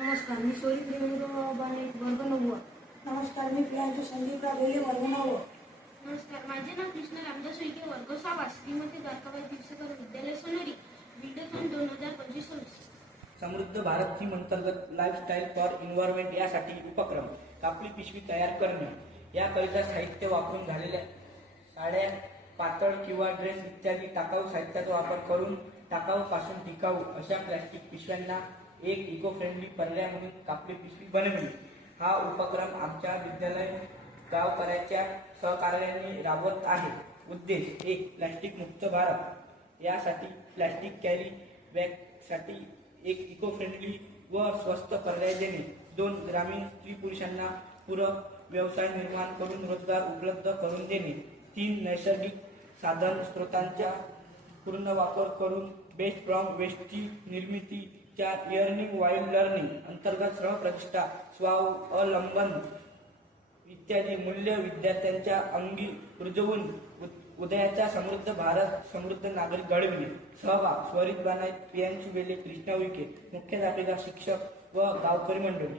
नमस्कार, मी सोरी देवेंद्रराव बाणे, वर्ग 9. नमस्कार, मी प्रियांशु संदीप राघेले, वर्ग 9. नमस्कार, माझे नाव कृष्ण रामदास उईके, वर्ग 6, श्रीमती द्वारकाबाई तीर्थकर विद्यालय सोनेरी, विद्यार्थी 2025-26. समृद्ध भारत थीम अंतर्गत लाईफस्टाईल फॉर एन्व्हायरमेंट यासाठी उपक्रम कापडी पिशवी तयार करणे. याकरिता साहित्य वापरून झालेल्या साड्या, पातळ किंवा ड्रेस इत्यादी टाकाऊ साहित्याचा वापर करून टाकाऊ पासून टिकाऊ अशा प्लॅस्टिक पिशव्यांना एक इको फ्रेंडली पर्याय म्हणून कापडी पिशवी बनवली. हा उपक्रम आमच्या विद्यालय गावकऱ्यांच्या सहकार्याने राबवत आहे. उद्देश: 1. प्लॅस्टिक मुक्त भारत. यासाठी प्लॅस्टिक कॅरी बॅगसाठी एक इको फ्रेंडली व स्वस्त पर्याय देणे. 2. ग्रामीण स्त्री पुरुषांना पूरक व्यवसाय निर्माण करून रोजगार उपलब्ध करून देणे. 3. नैसर्गिक साधन स्रोतांचा पूर्ण वापर करून बेस्ट फ्रॉम वेस्टची निर्मिती. 4. इयर्निंग वाईल्ड लर्निंग अंतर्गत सहप्रतिष्ठा, स्वावलंबन इत्यादी मूल्य विद्यार्थ्यांच्या अंगी रुजवून उदयाचा समृद्ध भारत, समृद्ध नागरिक घडविणे. सहभाग: स्वरित बानाई, प्रियांशु बेले, कृष्णा उईके, मुख्याध्यापिका, शिक्षक व गावकरी मंडळी.